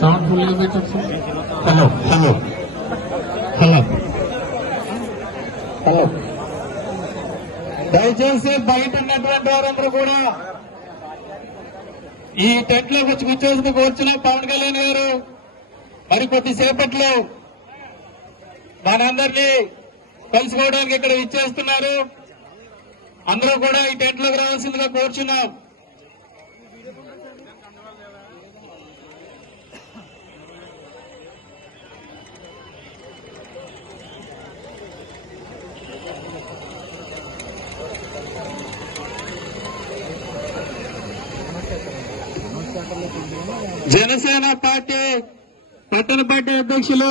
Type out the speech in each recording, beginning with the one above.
Sound ఫుల్గా పెట్టచ్చు hello hello hello hello దయచేసి బయట ఉన్నటువంటి వారందరూ కూడా ఈ టెంట్లో వచ్చి కూర్చోసి కూర్చున్న పవన్ కళ్యాణ్ గారు మరి కొద్దిసేపట్లో మనందరినీ కలుసుకోవడానికి ఇక్కడ ఇచ్చేస్తున్నారు అందరూ కూడా ఈ టెంట్లోకి రావాల్సిందిగా కోరుచున్నాం. జనసేన పార్టీ పట్టణ పార్టీ అధ్యక్షులు.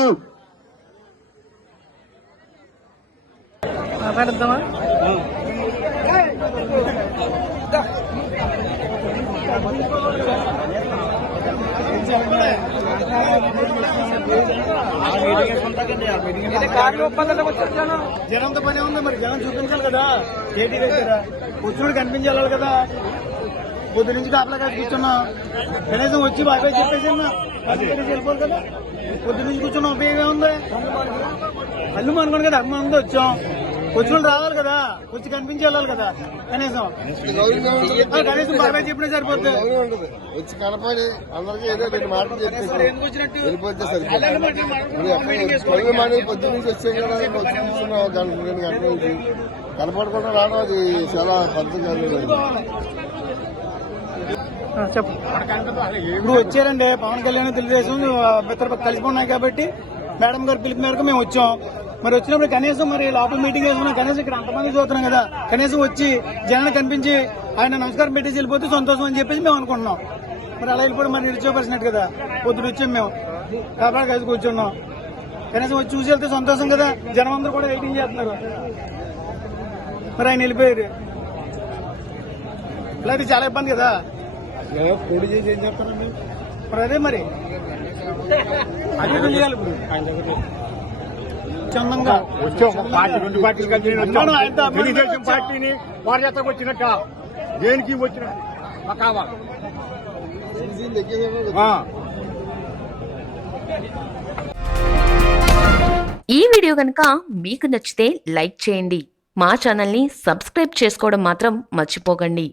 జనంతో పని ఉంది మరి జనం చూపించాలి కదా. కేటీ దగ్గర. కూర్చుని కనిపించాలి కదా. పొద్దు నుంచి కాపలా కాసి కూర్చున్నాం. కనీసం వచ్చి బాగా చెప్పేసి అన్నా పది పది వెళ్ళిపోరు కదా. పొద్దు నుంచి కూర్చున్న ఉపయోగం ఉంది అల్లు అనుకోండి కదా అభిమానంతో వచ్చాం. వచ్చిన రావాలి కదా వచ్చి కనిపించి వెళ్ళాలి కదా కనీసం. కనీసం బాగా చెప్పినా సరిపోతుంది గౌరవం ఉండదు వచ్చి కనపడి అందరికీ ఏదో రెండు మాటలు చెప్పేసి వెళ్ళిపోతే సరిపోతుంది పనులు మానేది పొద్దు నుంచి వచ్చాం కదా వచ్చి కూర్చున్నాం ఒక గంట రెండు గంటల నుంచి. కనపడకుండా రావడం అది చాలా పద్ధతి కాదు చెప్పు. ఇప్పుడు వచ్చారండి. పవన్ కళ్యాణ్ తెలుగుదేశం ఇద్దరు కలిసి ఉన్నాయి కాబట్టి మేడం గారు పిలుపు మేరకు మేము వచ్చాం. మరి వచ్చినప్పుడు కనీసం మరి లోపల మీటింగ్ వేసుకున్నాం కనీసం ఇక్కడ అంతమంది చూస్తున్నాం కదా. కనీసం వచ్చి జనాన్ని కనిపించి ఆయన నమస్కారం పెట్టేసి వెళ్ళిపోతే సంతోషం అని చెప్పేసి మేము అనుకుంటున్నాం. మరి అలా వెళ్ళిపోవడం మరి నిలిచోపరిచినట్టు కదా. పొద్దున వచ్చాం మేము. కాబట్టి కలిసి కూర్చున్నాం. కనీసం వచ్చి చూసి వెళ్తే సంతోషం కదా. జనం అందరూ కూడా వెయిటింగ్ చేస్తున్నారు. మరి ఆయన వెళ్ళిపోయారు. ఇలా అయితే చాలా ఇబ్బంది కదా. పొడి చేసి ఏం మరి? అదే మరి. అదే పని చేయాలి ఇప్పుడు చందంగా. వచ్చి ఒక పార్టీ రెండు పార్టీలు కలిసి నేను వచ్చాను. అవును, ఆయన తెలుగుదేశం. పార్టీని చేతకు వచ్చినట్ట దేనికి వచ్చిన? కావాలి. ఈ వీడియో కనుక మీకు నచ్చితే లైక్ చేయండి. మా ఛానల్ని సబ్స్క్రైబ్ చేసుకోవడం మాత్రం మర్చిపోకండి.